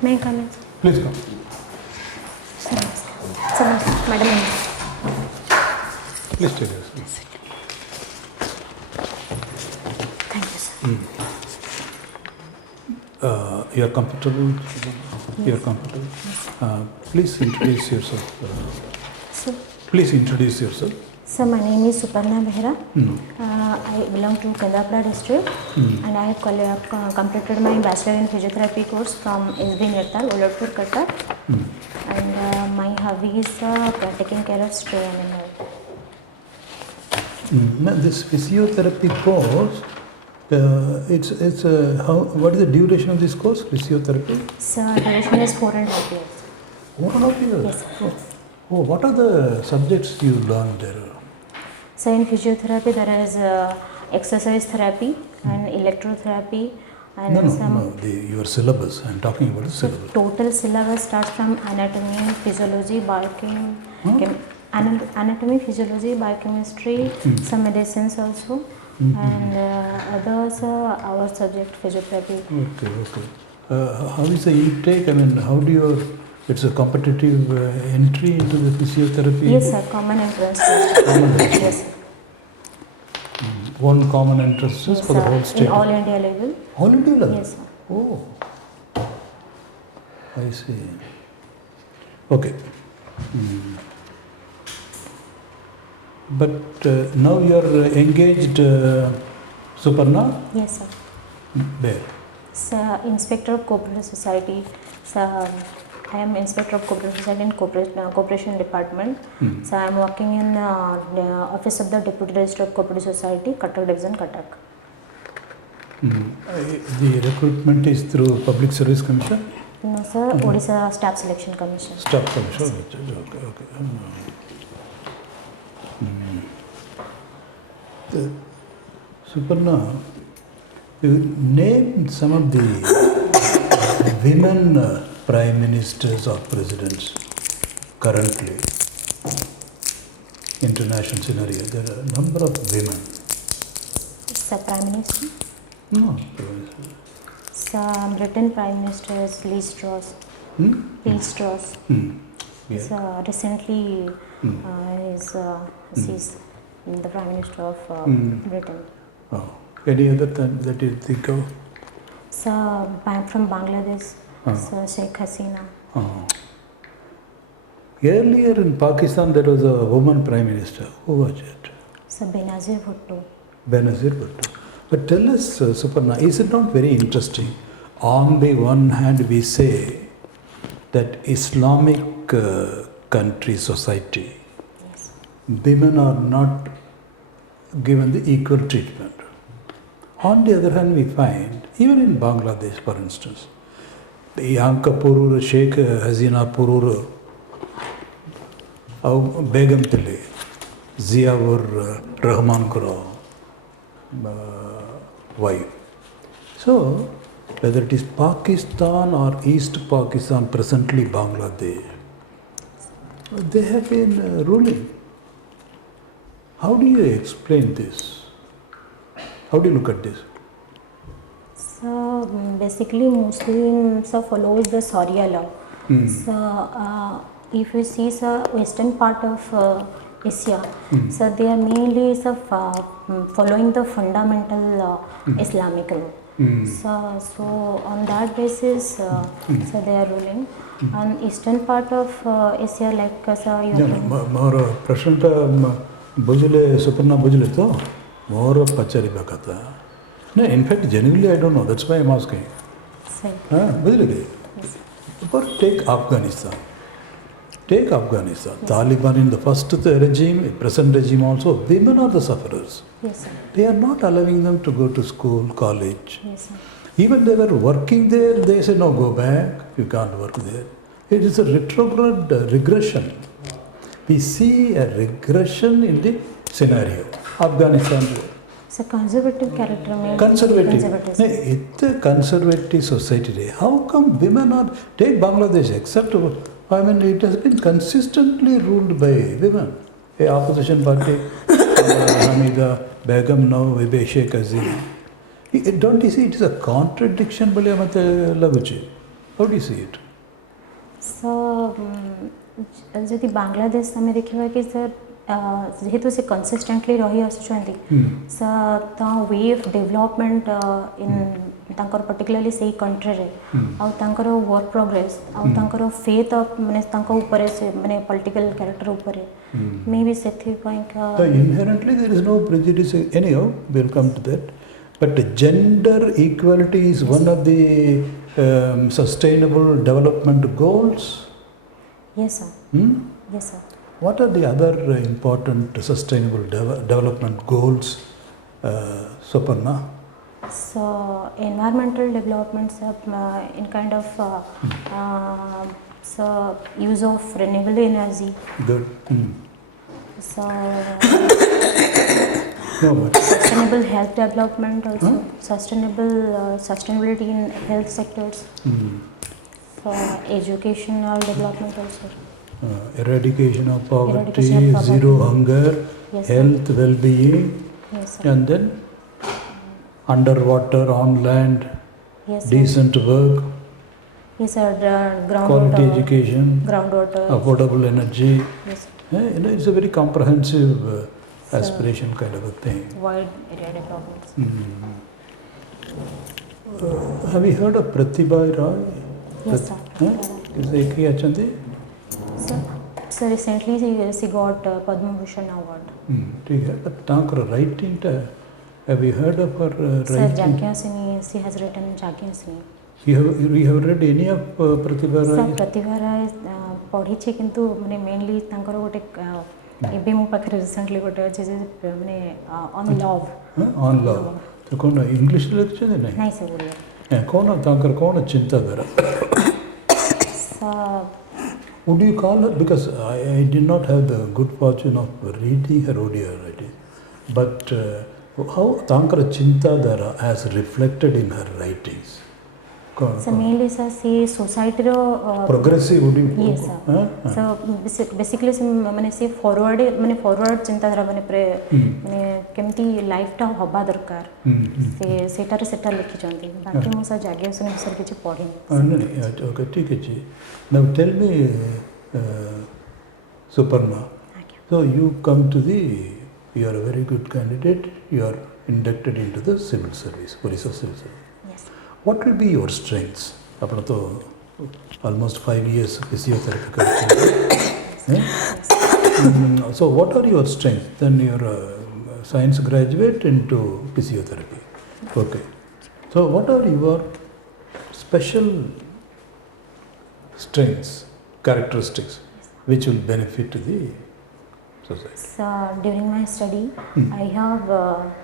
May I come in? Please come. Sir, Madam. Please tell us. Thank you, sir. You are comfortable? Yes. You are comfortable? Yes. Please introduce yourself. Sir, Please introduce yourself. sir, my name is BEHERA. I belong to Kendapura district and I have completed my Bachelor in Physiotherapy course from SB Nirtal, Ulapur, Cuttack. And my hobby is taking care of stray animals. Now this physiotherapy course, what is the duration of this course, physiotherapy? Sir, duration is 4.5 years. 4.5 years? Yes, sir. Oh, what are the subjects you learned there? So in physiotherapy there is exercise therapy and electrotherapy and your syllabus. I'm talking about the syllabus. Total syllabus starts from anatomy, physiology, anatomy, physiology, biochemistry, some medicines also, and others our subject physiotherapy. Okay. How is the intake? I mean, how do you? It's a competitive entry into the physiotherapy? Yes, sir. Common entrance test. Yes, sir. One common entrance test for the whole state? In all India level. All India level? Yes, sir. Oh, I see. Okay. But now you are engaged, Suparna? Yes, sir. Where? Sir, Inspector of Cooperative Society. Sir, I am Inspector of Cooperative Society in Cooperation Department. So I am working in the Office of the Deputy Registrar of Cooperative Society, Cuttack Division, Cuttack. The recruitment is through Public Service Commission? No, sir. Odisha Staff Selection Commission. Staff Commission. Okay. Suparna, you name some of the women prime ministers or presidents currently. International scenario, there are a number of women. Sir, Prime Minister? No. Sir, Britain Prime Minister is Liz Truss. Liz Truss. Yeah. So recently she's the Prime Minister of Britain. Oh. Any other time that you think of? Sir, from Bangladesh, Sir Sheikh Hasina. Earlier in Pakistan there was a woman Prime Minister. Who was it? Sir Benazir Bhutto. Benazir Bhutto. But tell us, Suparna, is it not very interesting? On the one hand, we say that Islamic country, society, yes, women are not given the equal treatment. On the other hand, we find, even in Bangladesh, for instance, Yanka Purur, Sheikh Hasina Purur, Begum Tile, Ziaur Rahman Kuro, wife. So, whether it is Pakistan or East Pakistan, presently Bangladesh, they have been ruling. How do you explain this? How do you look at this? So basically Muslims follows the Sharia law. So if you see the western part of Asia, so they are mainly following the fundamental Islamic law. So on that basis, so they are ruling. On eastern part of Asia, like more Prashanta Bujule, Suparna Bujule to more Pachari Bakata. No, in fact, genuinely I don't know. That's why I'm asking. Bujule. But take Afghanistan. Take Afghanistan. Yes. Taliban in the first regime, present regime also, women are the sufferers. Yes, sir. They are not allowing them to go to school, college. Yes, sir. Even they were working there, they say, no, go back, you can't work there. It is a retrograde regression. We see a regression in the scenario. Afghanistan. It's a conservative character. Conservative. It's a conservative society. How come women are, take Bangladesh, except, I mean, it has been consistently ruled by women. A opposition party, Hamida, Begum, now maybe Sheikh Hasina. Don't you see, it is a contradiction. How do you see it? So जदि बांग्लादेश आम देखा कि sir जेहेतु से consistently रही आसुँच way of development in तांकर particularly से country रे आउ तांकर वर्क प्रोग्रेस आउ तांकर फेथ माने तांको ऊपर से माने पॉलिटिकल कैरेक्टर ऊपर मे बी सेथि पई का inherently there is no prejudice anyhow. We'll come to that. But gender equality is one of the sustainable development goals. Yes sir. Yes sir. What are the other important sustainable development goals, Suparna? So environmental developments in kind of so use of renewable energy. Good. So No, but sustainable health development also. Sustainability in health sectors. So educational development also. Eradication of poverty, Eradication of poverty. zero hunger, Yes, health, well-being, Yes sir. and then underwater, on land, Yes sir. decent work, Yes sir. quality Groundwater. education, Groundwater. affordable energy. Yes. It's a very comprehensive aspiration kind of a thing. Wide area developments. Have you heard of Pratibha Roy? Yes sir. Is he achandi? So recently she got Padma Bhushan award. ठीक है. But तांकर writing टा, have you heard of her Sir writing? Jagyasini, she has written Jagyasini. You have read any of Pratibha Roy? Sir Pratibha Roy पढ़ी छे किंतु माने mainly तांकर गोटे एबे मो पाखरे रिसेंटली गोटे अछि जे माने ऑन लव. On love. तो कौन इंग्लिश लेक्चर नहीं? नहीं सर बोलिए. कौन तांकर कौन चिंताधारा? Sir Would you call her? Because I did not have the good fortune of reading her ODR writing. But how Tankara Chintadhara has reflected in her writings? So mainly sir see society ro Progressive would you? Yes sir. So basically से माने से forward चिंताधारा माने pray माने केमती life टा होबा दरकार से सेटार सेटा लिखि चंदी बाकी मो सर जाग्यासनी सर किछि पढिनी. Okay, ठीक है जी. Now tell me, Suparna. So you come to you are a very good candidate. You are inducted into the civil service, Odisha civil service. Yes. What will be your strengths? अपना तो almost 5 years physiotherapy करते हैं. So what are your strengths? Then you are a science graduate into physiotherapy. Okay. So what are your special strengths, characteristics, which will benefit to the society? So during my study, I have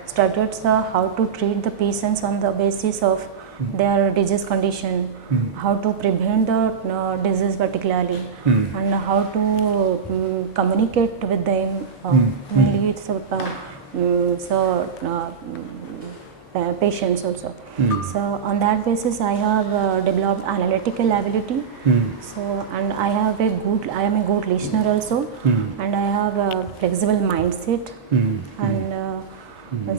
studied how to treat the patients on the basis of their disease condition, how to prevent the disease particularly, and how to communicate with them. Mainly it's patients also. So on that basis, I have developed analytical ability. So and I am a good listener also, and I have a flexible mindset, and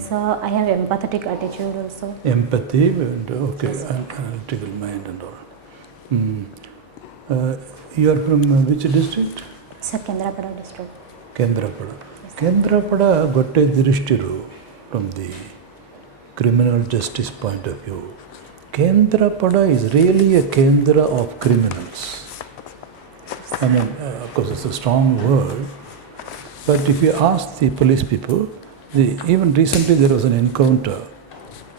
so I have empathetic attitude also. Empathy and okay, analytical mind and all. You are from which district? Sir, Kendrapada district. Kendrapada. Kendrapada gotte drishtiru from the criminal justice point of view. Kendrapada is really a Kendra of criminals. I mean, of course, it's a strong word, but if you ask the police people, even recently there was an encounter.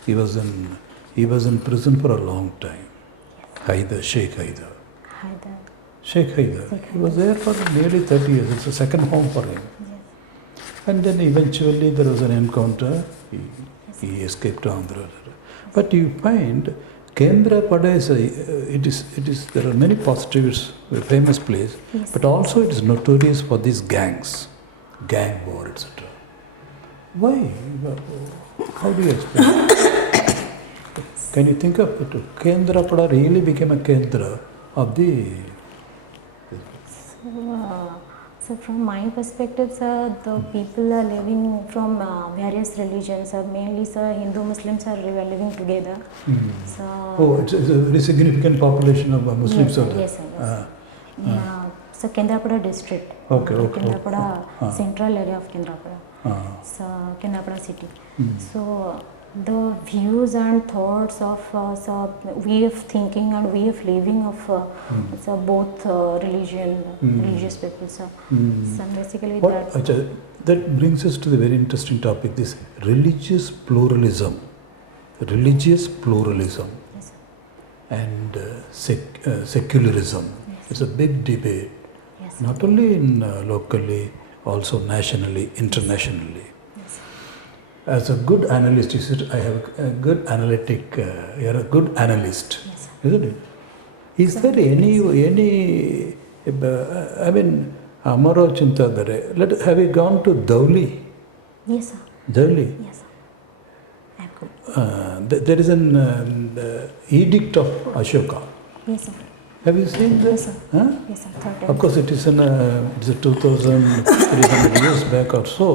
He was in prison for a long time. Sheikh Haidar. Sheikh Haidar. He was there for nearly 30 years. It's a second home for him. And then eventually there was an encounter. He escaped to Andhra. But you find Kendrapada is there are many positives, a famous place, but also it is notorious for these gangs, gang war, etc. Why? How do you explain? Can you think of it? Kendrapada really became a Kendra of the... So from my perspective, sir, the people are living from various religions. Mainly, sir, Hindu Muslims are living together. So it's a very significant population of Muslims. yes, sir, yes, sir, yes. So Kendrapada district. Okay. Kendrapada central area of Kendrapada. So Kendrapada city. So the views and thoughts of way of thinking and way of living of so both religious people. So basically that brings us to the very interesting topic, this religious pluralism. Religious pluralism yes, and secularism. Yes. It's a big debate, yes, not only in locally, also nationally, internationally. yes. As a good analyst, you said I have a good analytic. You're a good analyst, Yes, isn't it? Is there any? I mean, Amaro Chintadare. Have you gone to Dauli? Yes, sir. Dauli. Yes, sir. I'm good. There is an edict of Ashoka. Yes, sir. Have you seen this? Yes, sir. Huh? Yes, sir. Third time. Of course, it is it's a 2,300 years back or so,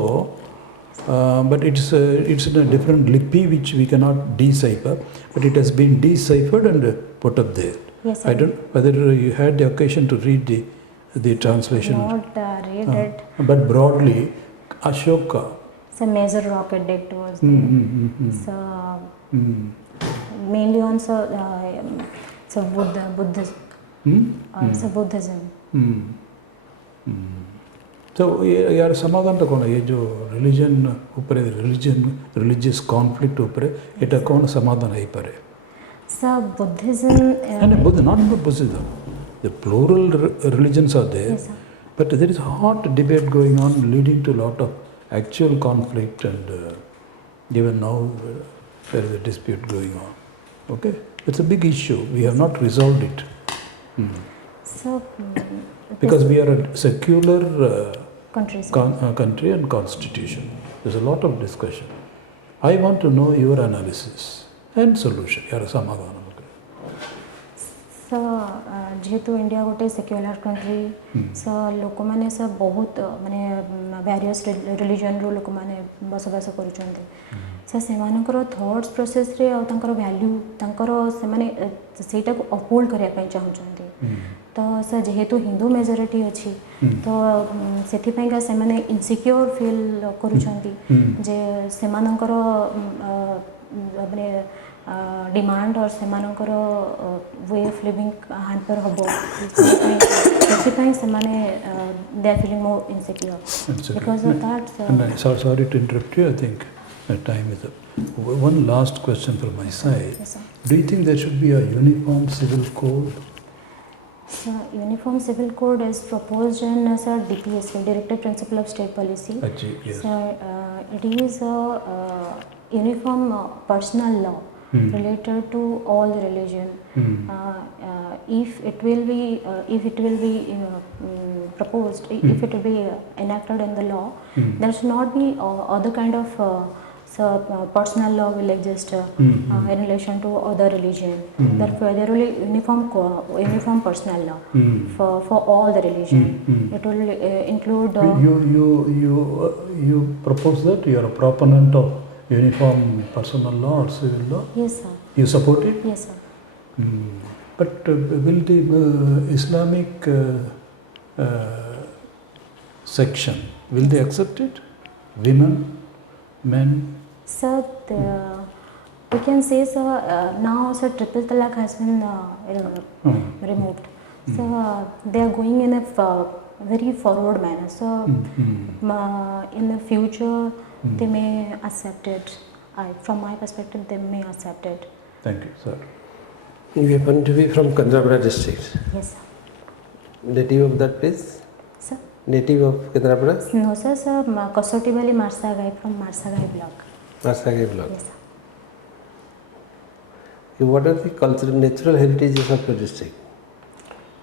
but it's in a different lipi which we cannot decipher. But it has been deciphered and put up there. Yes, sir. I don't whether you had the occasion to read the translation. Not read it. But broadly, Ashoka. So major rock addict was there. So mainly on so Buddhism. So Buddhism. So यार समाधान तो कौन है ये जो religion ऊपरे religious conflict ऊपरे इटा कौन समाधान है इपरे? So Buddhism. Not Buddhism. The plural religions are there, Yes, sir. but there is a hot debate going on, leading to a lot of actual conflict, and even now there is a dispute going on. Okay, it's a big issue. We have not resolved it. So Because we are a secular countries. Country and constitution. There's a lot of discussion. I want to know your analysis and solution. Yara samadhana. So जेहेतु India गोटे secular country so लोक मैंने सब बहुत माने various religion रो लोक मैंने बसबास करूछन्ते सो सेमानकर thoughts process रे आ तांकर वैल्यू तांकर से माने सेटा को अपहोल्ड करिया पय चाहुछन्ते तो सो जेहेतु हिंदू मेजॉरिटी अछि तो सेथि पय का से माने इनसिक्योर फील करूछन्ती जे सेमानकर माने डिमांड और सेमानकर वे ऑफ लिविंग हैम्पर हबो सेथिपाई सेमाने they are feeling more insecure because of that Sorry to interrupt you. I think time is up. One last question from my side. Yes, sir. Do you think there should be a uniform civil code? So uniform civil code is proposed in DPSP, Directive Principle of State Policy. Actually, yes. So it is a uniform personal law related to all the religion. If it will be proposed, if it will be enacted in the law, there should not be other kind of personal law will exist in relation to other religion. Therefore, there will be uniform personal law for all the religion. It will include. You propose that? You are a proponent of uniform personal law or civil law? Yes, sir. You support it? Yes, sir. But will the Islamic section, will they accept it? Women, men? Sir, we can say now triple talaq has been removed. So they are going in a very forward manner. So in the future they may accept it. From my perspective, they may accept it. Thank you, sir. You happen to be from Kendrapada district. Yes, sir. Native of that place? Sir? Native of Kendrapada? No, sir. Kasoti Valley, Marsagai, from Marsagai block. Marsagai block. Yes, sir. What are the cultural, natural heritages of your district?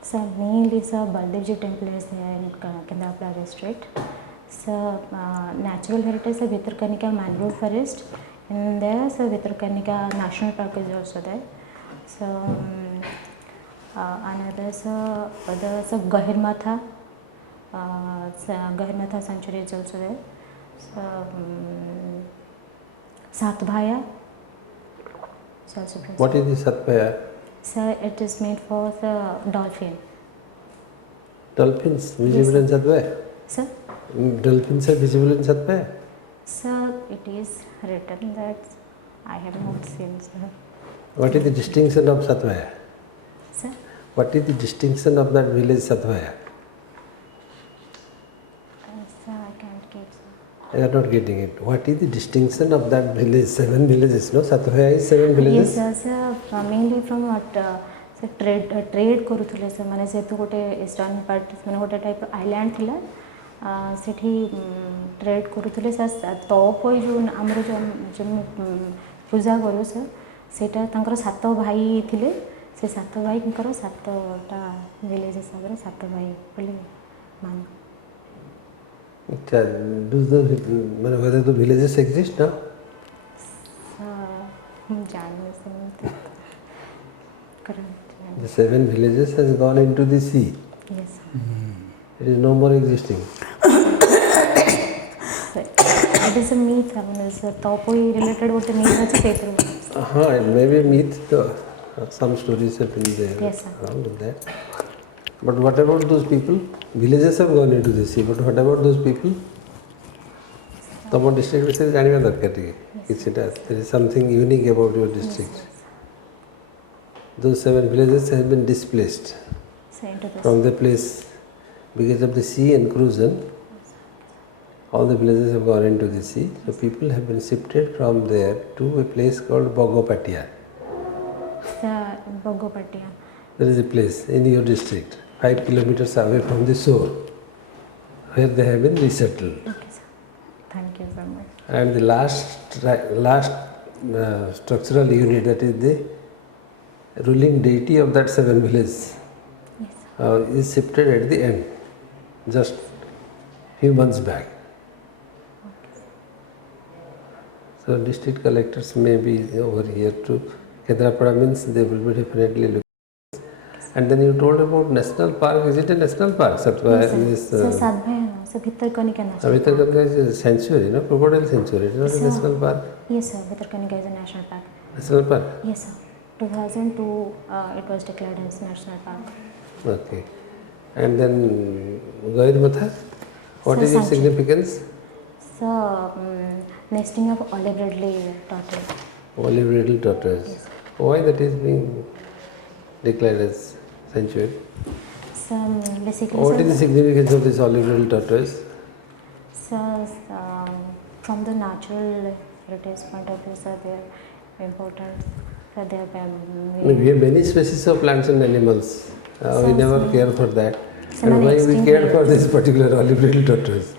Sir, mainly Baldevji temple is there in Kendrapada district. So natural heritage is Vitarkanika mangrove forest. And there Vitarkanika National Park is also there. So another Gahirmatha Gahimatha sanctuary is also there. So, Satvaya is also present. What is the Satvaya? So it is made for the dolphin. Dolphins visible in Satvaya? Sir? Dolphins are visible in Satvaya? Sir, it is written that I have not seen, sir. What is the distinction of Satvaya? Sir? What is the distinction of that village Satvaya? Sir, I can't get, sir. I am not getting it. What is the distinction of that village? 7 villages, no? Satvaya is 7 villages? Yes, sir. Mainly from what trade କରୁଥିଲେ ସେମାନେ ଯେହେତୁ ଗୋଟେ eastern part ମାନେ ଗୋଟେ type island ଥିଲା ସେଠି trade କରୁଥିଲେ sir Tapoi ଯେଉଁ ଆମର ଯେଉଁ ପୂଜା କରୁ ସାର୍ ସେଇଟା ତାଙ୍କର 7 ଭାଇ ଥିଲେ ସେ 7 ଭାଇଙ୍କର 7ଟା ଭିଲେଜ୍ ହିସାବରେ 7 ଭାଇ ବୋଲି ମାନୁ whether the villages exist now? ମୁଁ ଜାଣିନି ସେମିତି The 7 villages has gone into the sea. Yes, sir. It is no more existing. It is a myth. Topoi related what myth is. It may be a myth. Some stories have been there. Yes, sir. Around that. But what about those people? Villages have gone into the sea. But what about those people? Tamo district is there is something unique about your district. Yes, Those 7 villages have been displaced from the place because of the sea encroachment. All the villages have gone into the sea. So people have been shifted from there to a place called Bogopatia. Bogopatia. There is a place in your district, 5 kilometers away from the shore, where they have been resettled. Okay, sir. Thank you very much. And the last structural unit, that is the ruling deity of that 7 villages, Yes, is shifted at the end, just few months back. So district collectors may be over here too. Kendrapada means they will be definitely looking. And then you told about national park. Is it a national park? yes, sir. Sadbhayana, sir, Bhitarkanika National Park. Bhitarkanika is a sanctuary, no? Crocodile sanctuary. It is not a national park. Yes, sir. Bhitarkanika is a national park. National park? Yes, sir. 2002, it was declared as national park. Okay. And then Gahimatha, what Sir, is its sanctuary. significance? So, nesting of olive ridley turtle. Olive Riddle Tortoise. Yes. Why that is being declared as sanctuary? So, basically, What sir, is the significance of this Olive Riddle Tortoise? so, from the natural heritage point of view, sir, they are important. So, they are We have many species of plants and animals. We never care for that. Some And are why we extinct care for here. this particular Olive Riddle Tortoise?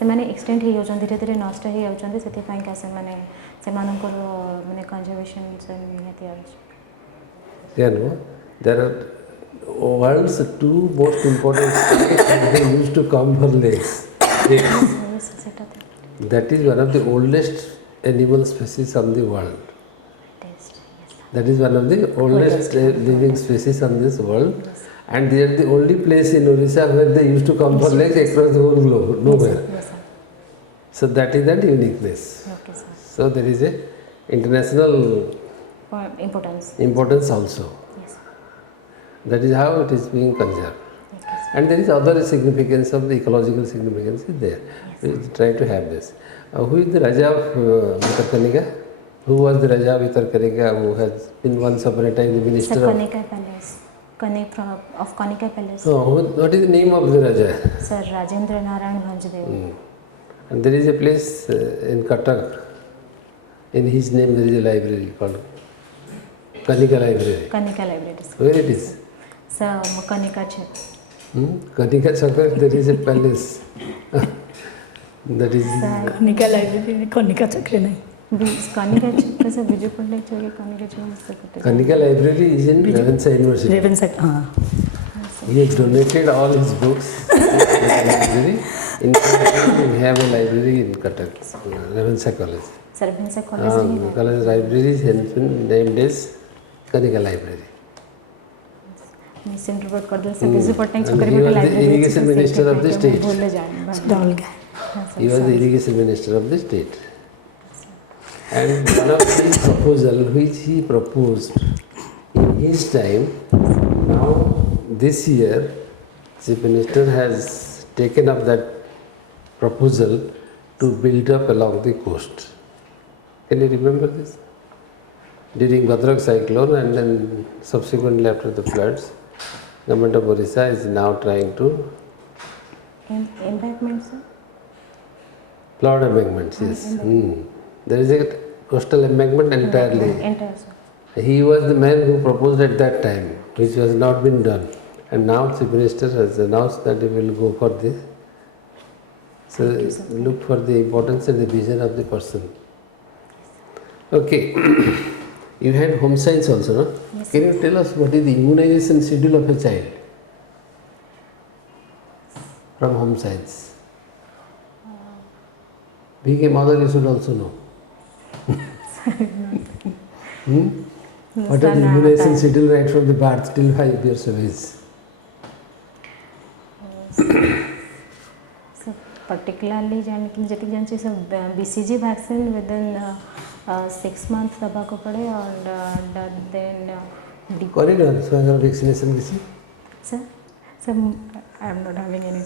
ସେମାନେ extend ହେଇଯାଉଛନ୍ତି ଧୀରେ ଧୀରେ ନଷ୍ଟ ହେଇଯାଉଛନ୍ତି ସେଥିପାଇଁକା ସେମାନେ ସେମାନଙ୍କର ମାନେ କନଜର୍ଭେସନ୍ ନିହାତି ଆବଶ୍ୟକ There are world's 2 most important states they used to come for legs. ସେଟା That is one of the oldest animal species on the world. Test That is one of the oldest living species on this world. And they are the only place in Odisha where they used to come for legs across the whole globe, nowhere. yes, sir. So that is that uniqueness. Okay, sir. So there is a international importance also. Yes. That is how it is being conserved. Okay, sir. And there is other significance of the ecological significance is there. We try to have this. Who is the Raja of Bhitarkanika? Who was the Raja of Bhitarkanika who has been once upon a time the minister Sir, of... Kanika Palace. Of Kanika Palace. Oh, what is the name of the Raja? Sir, Rajendra Narayan Bhanjdev. And there is a place in Cuttack. In his name there is a library called Kanika Library. Kanika Library. Where it is? Sir, Kanika Chak. Kanika Chakra, there is a palace. That is... Kanika Library, Kanika Chakra nahi. Kanika Chak, sir, Vijay Pandit Chak, Kanika Chak. Kanika Library is in Ravenshaw University. He has donated all his books to the library. In fact, we have a library in Cuttack, Ravenshaw College. Sir, Ravenshaw College. College library has been named as Kanika Library. Misinterpret कर दिया सब किसी Patna And छोकरी he बेटा was the library irrigation minister of the state. भूल जाए ସେଟା ଅଲଗା। He was the irrigation minister of the state. And one of his proposal which he proposed in his time, now this year, Chief Minister has taken up that proposal to build up along the coast. Can you remember this? During Bhadrak cyclone and then subsequently after the floods, government of Odisha is now trying to embankment sir. flood embankments, yes. There is a coastal embankment entirely. Entire sir. He was the man who proposed at that time, which has not been done. And now Chief Minister has announced that he will go for this. So look for the importance and the vision of the person. Okay. You had home science also, no? Yes, Can you tell us what is the immunization schedule of a child from home science? Being a mother, you should also know. What are the immunization schedule right from the birth till 5 years of age? So particularly जैसे सब BCG vaccine within 6 months दबा को पड़े और then Correct, so vaccination this sir I am not having any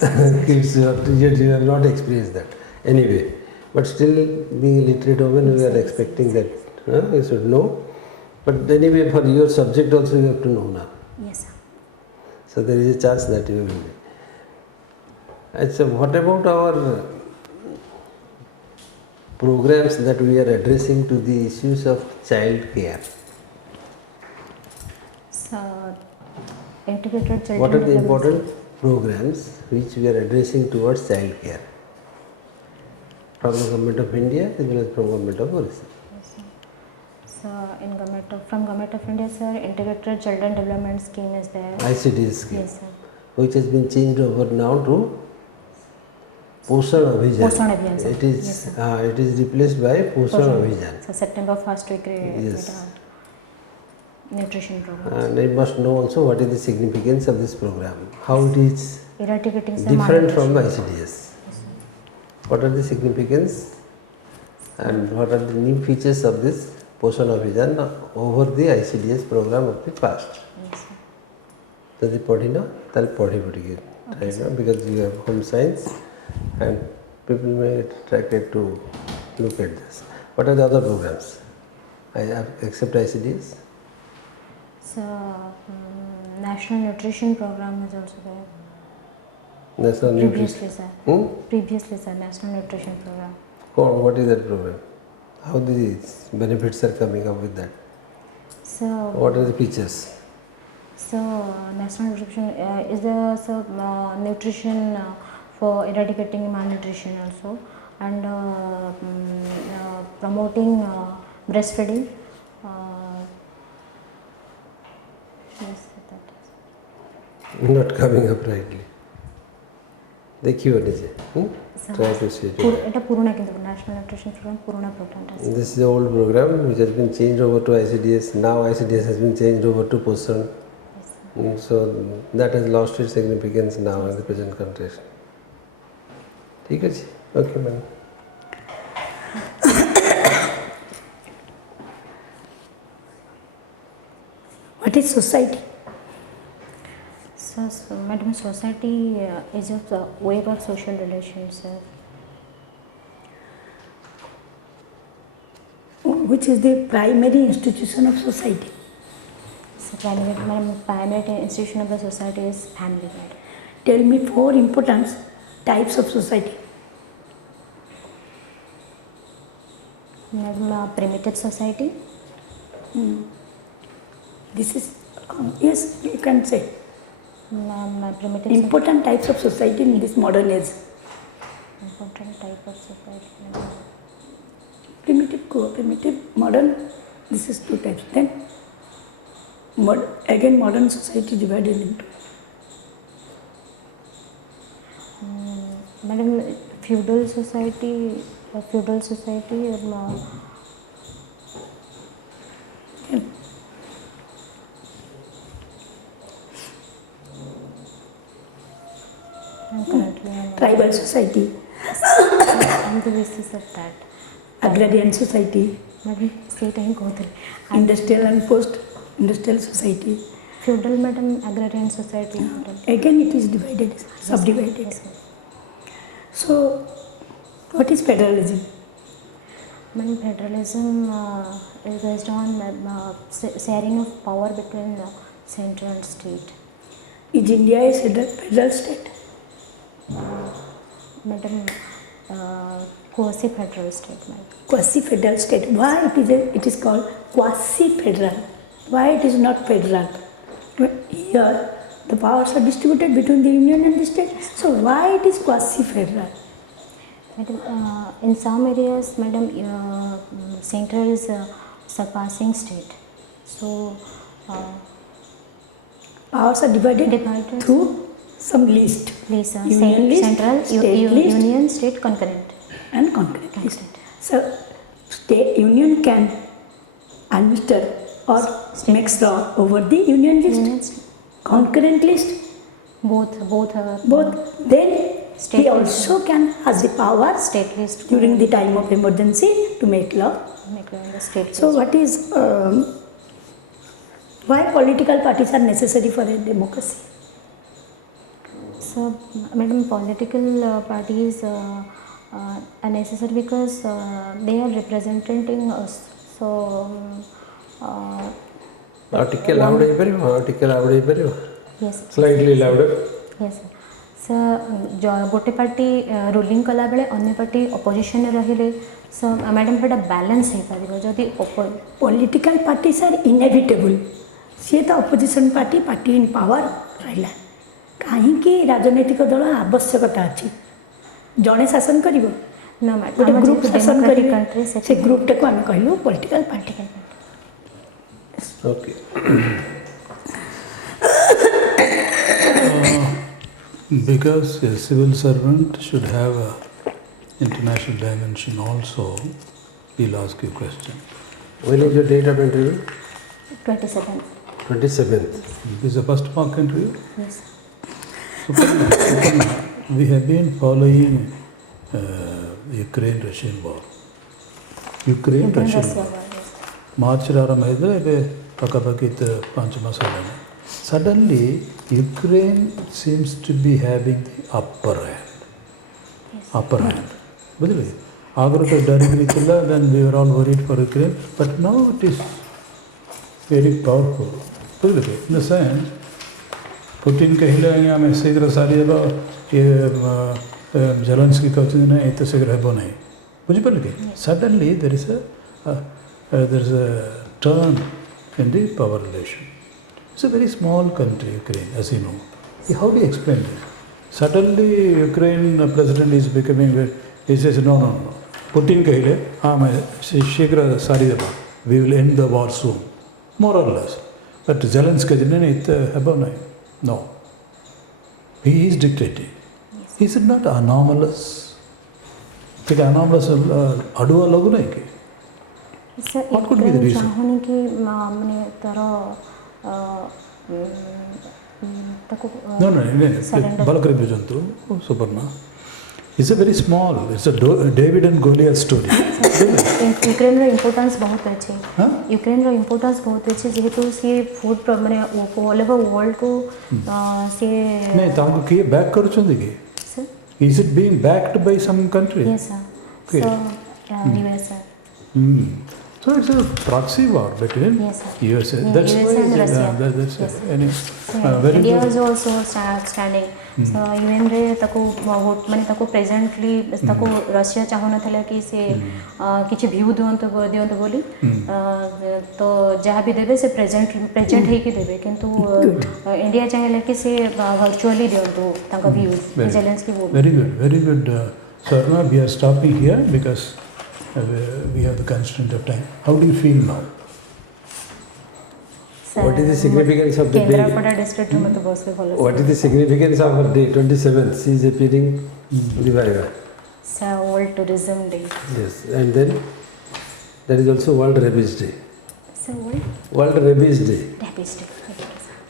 kids you have not experienced that anyway, but still being a literate woman we are expecting that you should know, but anyway for your subject also you have to know now. Yes sir. So there is a chance that you will. So what about our programs that we are addressing to the issues of child care? So integrated children. What are the important programs which we are addressing towards child care from the government of India as well as from government of Odisha? Yes, sir. So from government of India sir, integrated children development scheme is there. ICDS scheme, Yes sir. which has been changed over now to Poshan Abhijan. Poshan Abhiyan, sir. It is replaced by Poshan Abhijan. So September 1st we created Yes. nutrition program. And I must know also what is the significance of this program, how it is Eradicating some different malnutrition. from the ICDS. Yes, sir. What are the significance and what are the new features of this Poshan Abhijan over the ICDS program of the past? Yes, sir. Does it padi na? Tal padi padi right now because you have home science and people may get attracted to look at this. What are the other programs? Except ICDS? So national nutrition program is also there. National Previously Nutrition. sir. Previously sir, national nutrition program. What is that program? How the benefits are coming up with that? So What are the features? So national nutrition is the nutrition for eradicating malnutrition also, and promoting breastfeeding. Yes, that is. Not coming up rightly. देखियो नीचे. Try to see it. এটা পুরোনো কিন্তু national nutrition program পুরোনো program আছে. This is the old program which has been changed over to ICDS. Now ICDS has been changed over to Poshan. So that has lost its significance now in the present context. ठीक है जी. Okay, ma'am. What is society? So madam, society is a wave of social relations. Which is the primary institution of society? So primary institution of the society is family. Tell me 4 important types of society. Madam, primitive society. This is yes, you can say Primitive important types of society in this modern age. important type of society. Primitive, modern. This is 2 types. Then again modern society divided into. Madam, feudal society. tribal society, on the basis of that. agrarian society, Madam, ସେଇଟା ହିଁ କହୁଥିଲି. industrial and post-industrial society. Feudal, madam, agrarian society. Madam. Again it is divided, subdivided. Yes, ma'am. So, what is federalism? Madam, federalism is based on sharing of power between the central and state. Is India a federal state? Madam, quasi-federal state, madam. Quasi-federal state. Why it is called quasi-federal? Why it is not federal? Here, the powers are distributed between the union and the state. So, why it is quasi-federal? Madam, in some areas, madam, central is surpassing state. So, Powers are divided through some list. Union list, central, state list, union, state, concurrent. and concurrent list. So, state union can administer or makes law over the union list. Union, Concurrent list, both both. Then State he also can has the power state list during the time of emergency to make law. make law in the state So, list. what is why political parties are necessary for a democracy? So, madam, political parties are necessary because they are representing us. So, Article louder, article louder. yes, Slightly louder. yes. So, गोटे party ruling कला बेले अन्य party opposition रहिले सो madam सेटा balance हो पारिबो जदी Political parties are inevitable. सी तो opposition party इन power रहा कहीं राजनैतिक दल आवश्यकता अच्छी जड़े शासन कर ना गोटे ग्रुप शासन कर कंट्री से ग्रुप टाक आम कहलु political party. Okay. Because a civil servant should have a international dimension also, we'll ask you a question. When is your date of interview? 27th. 27th. This is the first mock interview. Yes. Suparna, we have been following Ukraine-Russian war. Ukraine-Russian war. March आरंभ है ये पकापकी 5 मास होने. Suddenly, Ukraine seems to be having the upper hand. Yes. Upper hand. बुझले? आगर तो डरी भी चला, then we were all worried for Ukraine, but now it is very powerful. बुझले? In the sense, Putin कहले आया मैं शीघ्र सारी जब ये ज़ेलेंस्की कहते हैं ना इतने शीघ्र है बोने. बुझे पड़े क्या? Suddenly there is a turn in the power relation. It's a very small country, Ukraine, as you know. How do you explain this? Suddenly, Ukraine president is becoming, he says, no. Putin कहले, हाँ मैं शीघ्र सारी दबा. We will end the war soon, more or less. But Zelensky जी ने इतने है बोने. No. He is dictating. Yes. Is it not anomalous? फिर anomalous अड़ुआ लोग नहीं के? What could be the reason? चाहूनी कि माने तारा ताको No, Balakari Bhujantu, Suparna. It's a very small, it's a David and Goliath story. Ukraine रो इम्पोर्टेंस बहुत अच्छे. हाँ? यूक्रेन रो इम्पोर्टेंस बहुत अच्छे जेहेतु सी फूड माने ऑल ओवर वर्ल्ड को सी नहीं तांको किए बैक करो चुंदी की. Sir Is it being backed by some country? Yes sir. Okay. So US sir. So it's a proxy war between Yes, sir. USA. Yeah, That's US why and Russia. that's Yes. anyway. Very India good. is also standing. So UN रे ताको माने ताको presently ताको Russia चाहो न थले कि से किछि व्यू दियंतो बोली तो जहाँ भी देबे से प्रेजेंट है कि देबे किंतु इंडिया चाहे कि से वर्चुअली दियंतो ताका व्यूज जेलेंस्की वो. Very good. Sarna, we are stopping here because we have the constraint of time. How do you feel now? What is the significance of the day? Kendrapara district में तो बस पे follow. What is the significance of the day? 27th. She is appearing Reviver. So World Tourism Day. Yes, and then there is also World Rabies Day. So World World Rabies Day. Rabies Day.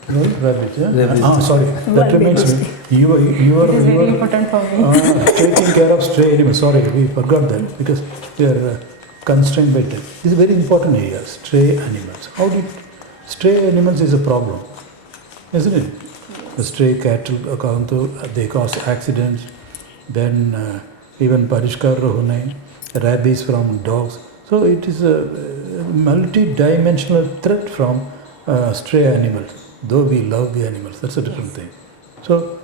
Rabbit, yeah? Rabbit. Sorry, that reminds me. You are It is very important for me. taking care of stray animals. Sorry, we forgot that because we are constrained by time. This is very important here. Stray animals. Stray animals is a problem, isn't it? The stray cattle they cause accidents. Then even parishkar hunai, rabies from dogs. So it is a multi-dimensional threat from stray animals. Though we love the animals, that's a different thing. So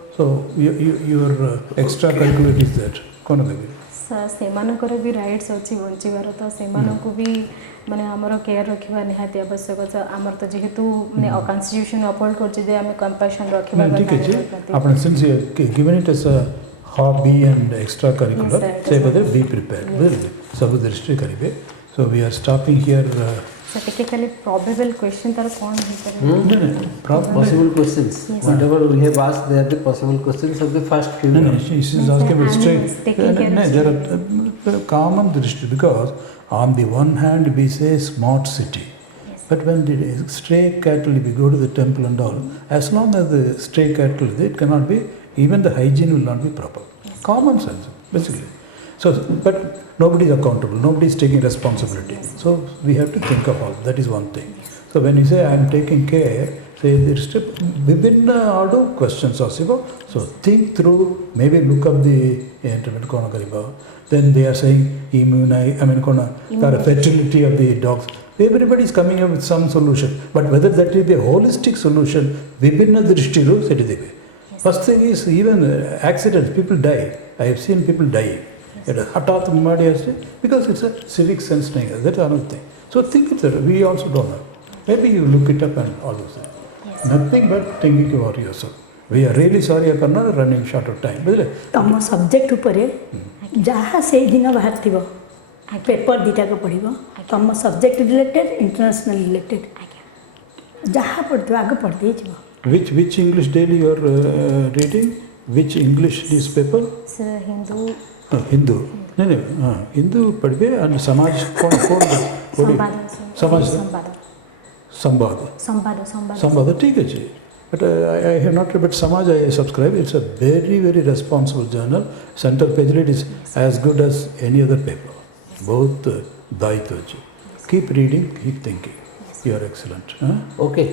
your extracurricular is that. कौन लगे? सेमानकर भी rights अच्छी बंचार तो सेमानकु भी माने हमर care रखिबा निहाती आवश्यक आमर तो जेहेतु माने कॉन्स्टिट्यूशन अपहोल्ड करछि जे हम कंपैशन रखिबा ठीक है आपण since you given it as a hobby and extra curricular से बदे बी प्रिपेयर्ड सब दृष्टि करिवे so we are stopping here So technically probable question तार कौन है possible questions. Yes. Whatever we have asked, they are the possible questions of the first few. No, she is asking about straight. No, there are common drishti because on the one hand we say smart city, but when the stray cattle, we go to the temple and all, as long as the stray cattle, it cannot be, even the hygiene will not be proper. Yes. Common sense, basically. So, but nobody is accountable, nobody is taking responsibility. So we have to think of all. That is one thing. So when you say I am taking care, say there is vibhinna order questions also. So think through. Maybe look up the internet. Then they are saying fertility of the dogs. Everybody is coming up with some solution. But whether that will be a holistic solution, vibhinna drishtiru setideve. First thing is even accidents. People die. I have seen people die. Because it's a civic sense thing. That's another thing. So think it. We also don't know. Maybe you look it up and all those things. Yes. Nothing but thinking about yourself. We are really sorry for not running short of time. तम subject उपरे जहाँ से दिन बाहर थी paper दीटा को पढ़ो तम सब्जेक्ट रिलेटेड इंटरनेशनल रिलेटेड जहाँ पढ़ते आगे पढ़ते Which English daily you are reading? Which English newspaper? Sir, Hindu. Hindu. No. Hindu पढ़िए and समाज कौन संवाद ठीक है जी. But I have not read, but Samaj I subscribe. It's a very, very responsible journal. Center page read is as good as any other paper. Both Daitoji. Keep reading, keep thinking. You are excellent. Huh? Okay.